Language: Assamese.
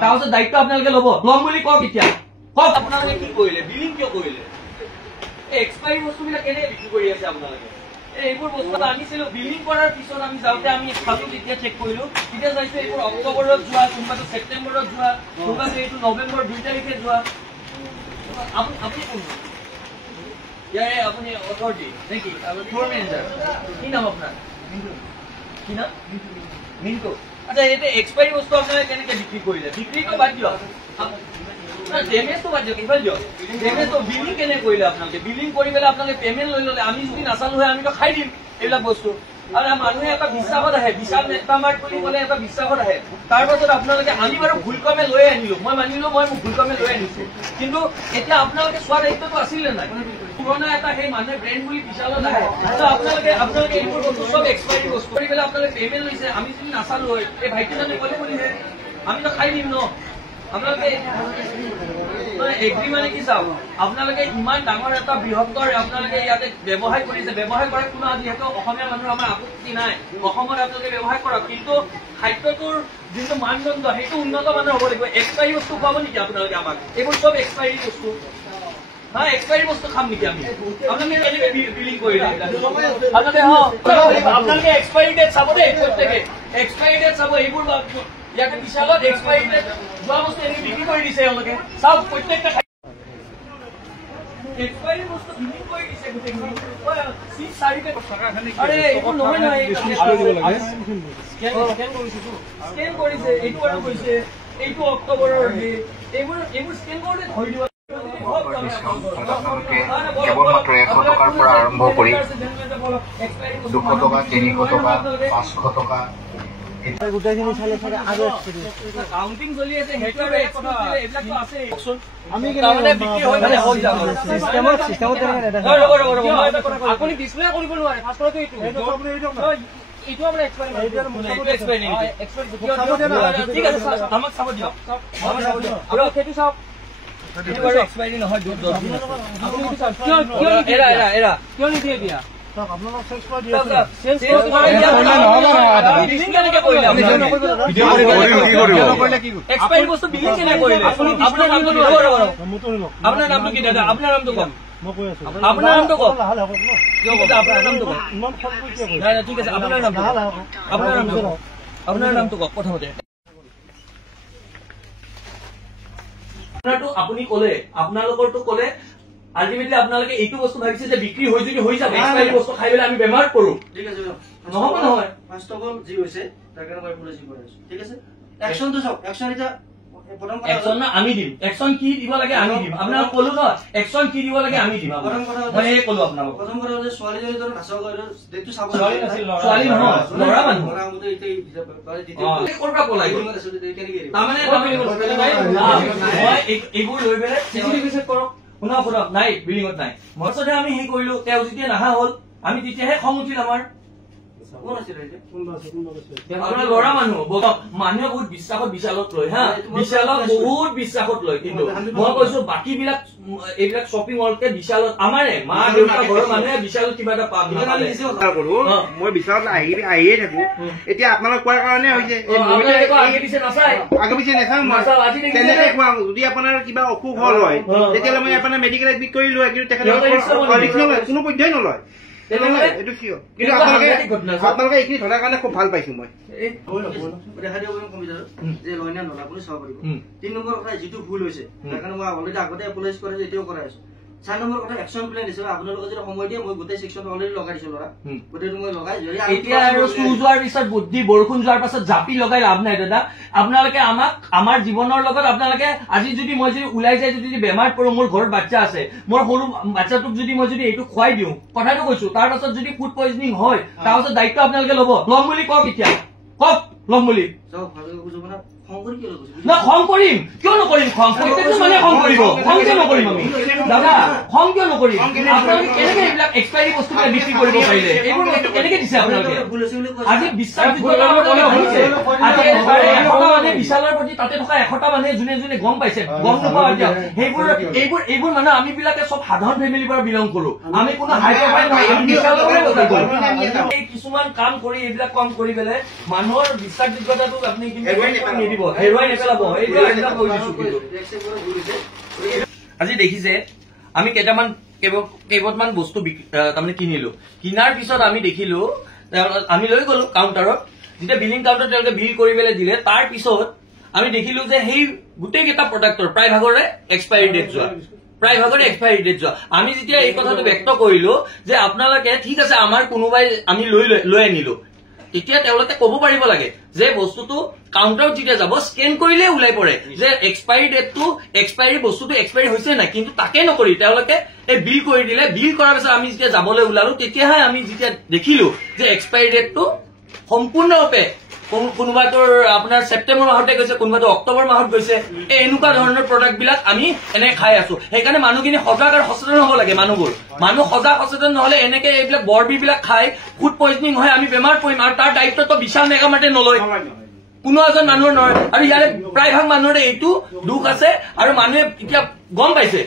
তাৰপিছত দায়িত্ব আপোনালোকে ল'ব ল'ম বুলি কওক এতিয়া কওক আপোনালোকে কি কৰিলে বিলিং কিয় কৰিলে এক্সপায়াৰী বস্তুবিলাক কেনেকে বিক্ৰী কৰি আছে আপোনালোকে এইবোৰ বস্তু আনিছিলো বিলিং কৰাৰ পিছত আমি যাওঁতে আমি খালো যেতিয়া চেক কৰিলো তেতিয়া চাইছো এইবোৰ অক্টোবৰত যোৱা কোনোবাটো ছেপ্টেম্বৰত যোৱা কোনোবাটো এইটো নৱেম্বৰ 2 তাৰিখে যোৱা আপুনি কোন ইয়াৰে আপুনি অথৰিটি নেকি ফ্ল'ৰ মেনেজাৰ কি নাম আপোনাৰ কি নাম মিণ্টু আচ্ছা এইটো এক্সপায়াৰী বস্তু আপোনালোকে কেনেকে বিক্ৰী কৰিলে বিক্ৰীটো বাদ দিয়ক ডেমেজটো বাদ দিয়ক ইফাল দিয়ক ডেমেজটো বিলিং কেনেকে কৰিলে আপোনালোকে বিলিং কৰি পেলাই আপোনালোকে পেমেণ্ট লৈ ল'লে আমি যদি নাচালো হয় আমিতো খাই দিম এইবিলাক বস্তু আৰু মানুহে এটা বিশ্বাসত আহে বিশাল মেটামাৰ্ট বুলি ক'লে এটা বিশ্বাসত আহে তাৰ পাছত আপোনালোকে আমি বাৰু ভুল কামে লৈ আনিলো মই মানিলো মই ভুল কামে লৈ আনিছো কিন্তু এতিয়া আপোনালোকে চোৱা দায়িত্বটো আছিলে নাই পুৰণা এটা সেই মানুহে ব্ৰেণ্ড বুলি বিশালত আহে আপোনালোকে এইবোৰ বস্তু চব এক্সপায়াৰী বস্তু কৰি পেলাই আপোনালোকে পেমেণ্ট লৈছে আমি যদি নাচালো হয় এই ভাইটিজনে ক'লে বুলিহে আমিতো খাই দিম ন আপোনালোকে এগ্ৰি মানে কি চাওক আপোনালোকে ইমান ডাঙৰ এটা বৃহত্তৰ আপোনালোকে ইয়াতে ব্যৱসায় কৰিছে ব্যৱসায় কৰে কোনো যিহেতু অসমীয়া মানুহৰ আমাৰ আপত্তি নাই অসমত আপোনালোকে ব্যৱসায় কৰক কিন্তু খাদ্যটোৰ যিটো মানদণ্ড সেইটো উন্নত মানৰ হ'ব লাগিব এক্সপায়াৰী বস্তু খুৱাব নেকি আপোনালোকে আমাক এইবোৰ চব এক্সপায়াৰী বস্তু হা এক্সপায়াৰী বস্তু খাম নেকি আমি আপোনালোকে এনেকে বিলিং কৰিলে আপোনালোকে এক্সপায়াৰী ডেট চাব দেই প্ৰত্যেকে এক্সপায়াৰী ডেট চাব এইবোৰ ইয়াতে বিশালত এক্সপায়াৰী ডেট যোৱা বস্তু এনেকে বিক্ৰী কৰি দিছে এওঁলোকে চাওক প্ৰত্যেকটা এক্সপায়াৰী বস্তু বিক্ৰী কৰি দিছে গোটেইখিনি এইবোৰ নহয় নহয় স্কেন কৰিছে এইটো আৰু কৈছে এইটো অক্টোবৰৰ এইবোৰ স্কেন কৰোঁতে ধৰি দিব কেৱল মাত্ৰ 100 টকাৰ পৰা আৰম্ভ কৰি 200 টকা 300 টকা 500 টকা গোটেইখিনি চালে চাগে আৰু কাউন্টিং চলি আছে সেইটো এইবিলাকতো আছে আপুনি ডিছপ্লে কৰিব নোৱাৰে ফাৰ্ষ্টটো এইটো এইটো আপোনাৰ ঠিক আছে আমাক চাব দিয়ক সেইটো চাওক এক্সপায়াৰী নহয় কিয় নিদিয়ে দিয়া এক্সপায়াৰী বস্তু বিলিং কেনেকে কৰিলে আপোনাৰ নামটো কি দাদা আপোনাৰ নামটো কওক আপোনাৰ নামটো কওক আপোনাৰ নামটো কওক ঠিক আছে আপোনাৰ নামটো কওক প্ৰথমতে আপোনাৰটো আপুনি ক'লে আপোনালোকৰটো ক'লে আলটিমেটলি আপোনালোকে এইটো বস্তু ভাবিছে যে বিক্ৰী হৈ যদি হৈ যাব এক্সপায়াৰী বস্তু খাই পেলাই আমি বেমাৰ কৰো ঠিক আছে নহব নহয় ফাৰ্ষ্ট অফ অল যি হৈছে তাৰ কাৰণে মই পুলিচি কৰি আছো ঠিক আছে একশনটো চাওক একশন এটা প্ৰথম কথা একশন না আমি দিম একশন কি দিব লাগে আমি দিম আপোনাক ক'লো ন একশন কি দিব লাগে আমি দিম প্ৰথম কথা মই এই ক'লো আপোনাক প্ৰথম কথা যে ছোৱালীজনী ধৰ নাচাও কৰে দেখটো চাব ছোৱালী নহয় ল'ৰা মানুহ ল'ৰা মতে এইটো দ্বিতীয় কৰবা পলাই তাৰমানে মই এইবোৰ লৈ পেলাই চিচিটিভি চেক কৰক শুনক নাই বিল্ডিঙত নাই মছতে আমি সেই কৰিলো তেওঁ যেতিয়া নাহা হল আমি তেতিয়াহে খং উঠিল আমাৰ আপোনাৰ ল'ৰা মানুহ মানুহে বহুত বিশ্বাসত বিশালত লয় হা বিশালত বহুত বিশ্বাসত লয় কিন্তু মই কৈছো বাকী বিলাক এইবিলাক শ্বপিং মলতকে বিশালত আমাৰে মা দেউতা ঘৰৰ মানুহে বিশালত কিবা এটা পাব কৰো মই বিশালত আহিয়ে থাকো এতিয়া আপোনালোক কোৱাৰ কাৰণে হৈছে আগে পিছে নাচাই তেনেকে কোৱা যদি আপোনাৰ কিবা অসুখ হল হয় তেতিয়াহ'লে মই আপোনাৰ মেডিকেল এডমিট কৰি লোৱা কিন্তু তেখেতৰ কোনো পধ্যই নলয় এইটো কিয় কিন্তু আপোনালোকে এইখিনি ধৰাৰ কাৰণে খুব ভাল পাইছো মই দেখা দিব কম্পিউটাৰ যে লয়না নলা আপুনি চাব পাৰিব 3 নম্বৰ কথা যিটো ভুল হৈছে তাৰ কাৰণে মই অলৰেডি আগতে এপ্লাই কৰিছো এতিয়াও কৰাই আছো 4 নম্বৰ কথা একশন প্লেন দিছে আপোনালোকে যদি সময় দিয়ে মই গোটেই সেকশন অলৰেডি লগাই দিছো লৰা গোটেইটো মই লগাই যদি এতিয়া আৰু সুযোৱাৰ পিছত বুদ্ধি বৰষুণ যোৱাৰ পাছত জাপি লগাই লাভ নাই দাদা আপোনালোকে আমাক আমাৰ জীৱনৰ লগত আপোনালোকে আজি যদি মই যদি ওলাই যাই যদি বেমাৰ পৰো মোৰ ঘৰত বাচ্চা আছে মোৰ সৰু বাচ্চাটোক যদি মই যদি এইটো খুৱাই দিওঁ কথাটো কৈছো তাৰ পাছত যদি ফুড পয়জনিং হয় তাৰ পাছত দায়িত্ব আপোনালোকে ল'ব ল'ম বুলি কওক এতিয়া কওক ল'ম বুলি না খং কৰিম কিয় নকৰিম খং প্ৰত্যেকটো মানে খং কৰিব খং কিয় নকৰিম আমি দাদা খং কিয় নকৰিম আপোনালোকে কেনেকে এইবিলাক এক্সপায়াৰী বস্তু বিক্ৰী কৰিব পাৰিলে এইবোৰ কেনেকে দিছে আপোনালোকে আজি বিশ্বাসযোগ্যতা হৈছে আজি মানে বিশালৰ প্ৰতি তাতে থকা 100টা মানুহে যোনে যোনে গম পাইছে গম নোপোৱা এতিয়া এইবোৰ মানে আমি বিলাকে চব সাধাৰণ ফেমিলিৰ পৰা বিলং কৰো আমি কোনো হাই প্ৰফাইল নহয় আমি বিশালৰ পৰা কথা কৰো এই কিছুমান কাম কৰি এইবিলাক কাম কৰি পেলাই মানুহৰ বিশ্বাসযোগ্যতাটো আপুনি কিন্তু দিব হেৰুৱাই নেপেলাব এইটো একদম কৈ দিছো কিন্তু আজি দেখিছে আমি কেইবটমান বস্তু তাৰমানে কিনিলো কিনাৰ পিছত আমি দেখিলো আমি লৈ গলো কাউণ্টাৰত যেতিয়া বিলিং কাউণ্টাৰত তেওঁলোকে বিল কৰি পেলাই দিলে তাৰ পিছত আমি দেখিলো যে সেই গোটেইকেইটা প্ৰডাক্টৰ প্ৰায় ভাগৰে এক্সপায়াৰী ডেট যোৱা আমি যেতিয়া এই কথাটো ব্যক্ত কৰিলো যে আপোনালোকে ঠিক আছে আমাৰ কোনোবাই আমি লৈ আনিলো তেতিয়া তেওঁলোকে ক'ব পাৰিব লাগে যে বস্তুটো কাউণ্টাৰত যেতিয়া যাব স্কেন কৰিলে ওলাই পৰে যে এক্সপায়াৰী ডেটটো বস্তুটো এক্সপায়াৰী হৈছে নাই কিন্তু তাকে নকৰি তেওঁলোকে এই বিল কৰি দিলে বিল কৰাৰ পিছত আমি যেতিয়া যাবলৈ ওলালো তেতিয়াহে আমি যেতিয়া দেখিলো যে এক্সপায়াৰী ডেটটো সম্পূৰ্ণৰূপে কোনোবাটোৰ আপোনাৰ ছেপ্টেম্বৰ মাহতে গৈছে কোনোবাটো অক্টোবৰ মাহত গৈছে এনেকুৱা ধৰণৰ প্ৰডাক্ট বিলাক আমি এনে খাই আছো সেইকাৰণে মানুহখিনি সজাগ আৰু সচেতন হ'ব লাগে মানুহ সজাগ সচেতন নহলে এনেকে এইবিলাক বৰবি বিলাক খাই ফুড পয়জনিং হয় আমি বেমাৰ পৰিম আৰু তাৰ দায়িত্বটো বিশাল মেগামাৰ্টে নলয় কোনো এজন মানুহৰ নহয় আৰু ইয়াৰে প্ৰায়ভাগ মানুহৰে এইটো দুখ আছে আৰু মানুহে এতিয়া গম পাইছে